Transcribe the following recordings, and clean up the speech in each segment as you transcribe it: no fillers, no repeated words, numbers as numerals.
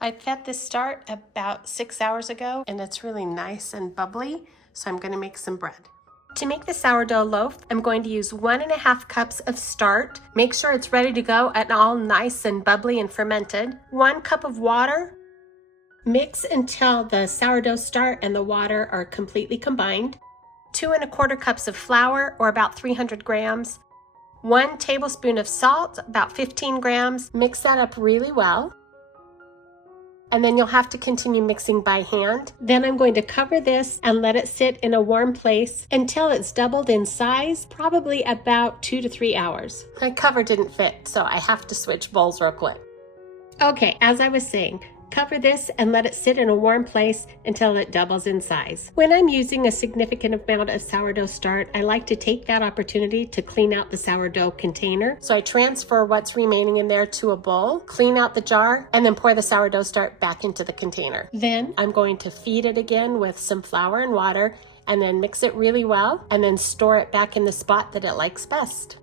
I fed this start about 6 hours ago and it's really nice and bubbly, so I'm going to make some bread. To make the sourdough loaf, I'm going to use 1.5 cups of start. Make sure it's ready to go and all nice and bubbly and fermented. 1 cup of water. Mix until the sourdough start and the water are completely combined. 2¼ cups of flour, or about 300 grams. 1 tablespoon of salt, about 15 grams. Mix that up really well. And then you'll have to continue mixing by hand. Then I'm going to cover this and let it sit in a warm place until it's doubled in size, probably about 2 to 3 hours. My cover didn't fit, so I have to switch bowls real quick. Okay, as I was saying, cover this and let it sit in a warm place until it doubles in size. When I'm using a significant amount of sourdough start, I like to take that opportunity to clean out the sourdough container. So I transfer what's remaining in there to a bowl, clean out the jar, and then pour the sourdough start back into the container. Then I'm going to feed it again with some flour and water, and then mix it really well, and then store it back in the spot that it likes best.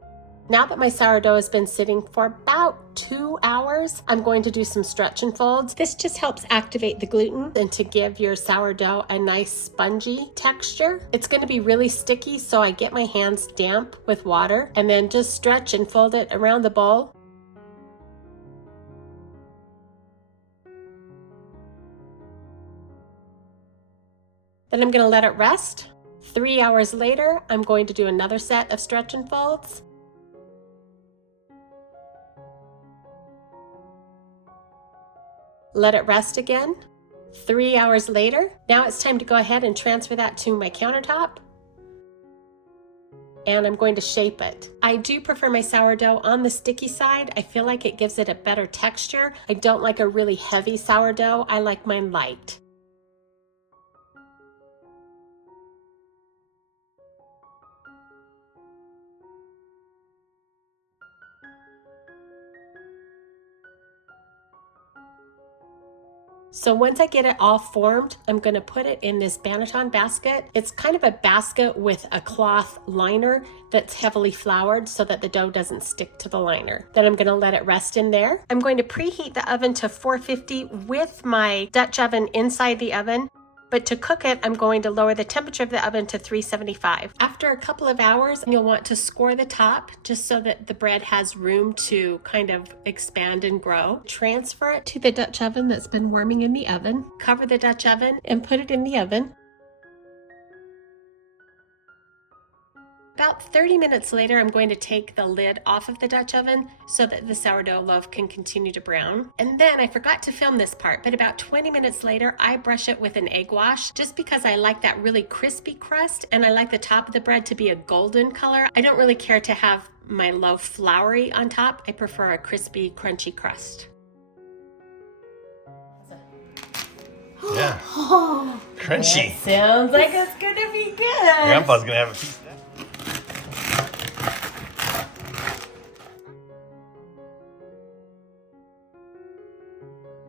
Now that my sourdough has been sitting for about 2 hours, I'm going to do some stretch and folds. This just helps activate the gluten and to give your sourdough a nice spongy texture. It's going to be really sticky, so I get my hands damp with water and then just stretch and fold it around the bowl. Then I'm going to let it rest. 3 hours later, I'm going to do another set of stretch and folds. Let it rest again. 3 hours later, now it's time to go ahead and transfer that to my countertop. And I'm going to shape it. I do prefer my sourdough on the sticky side. I feel like it gives it a better texture. I don't like a really heavy sourdough. I like mine light. So once I get it all formed, I'm going to put it in this banneton basket. It's kind of a basket with a cloth liner that's heavily floured so that the dough doesn't stick to the liner. Then I'm going to let it rest in there. I'm going to preheat the oven to 450 with my Dutch oven inside the oven. But to cook it, I'm going to lower the temperature of the oven to 375. After a couple of hours, you'll want to score the top just so that the bread has room to kind of expand and grow. Transfer it to the Dutch oven that's been warming in the oven. Cover the Dutch oven and put it in the oven. About 30 minutes later, I'm going to take the lid off of the Dutch oven so that the sourdough loaf can continue to brown. And then I forgot to film this part, but about 20 minutes later, I brush it with an egg wash just because I like that really crispy crust and I like the top of the bread to be a golden color. I don't really care to have my loaf floury on top. I prefer a crispy, crunchy crust. Yeah. Crunchy. That sounds like it's gonna be good. Grandpa's gonna have a piece.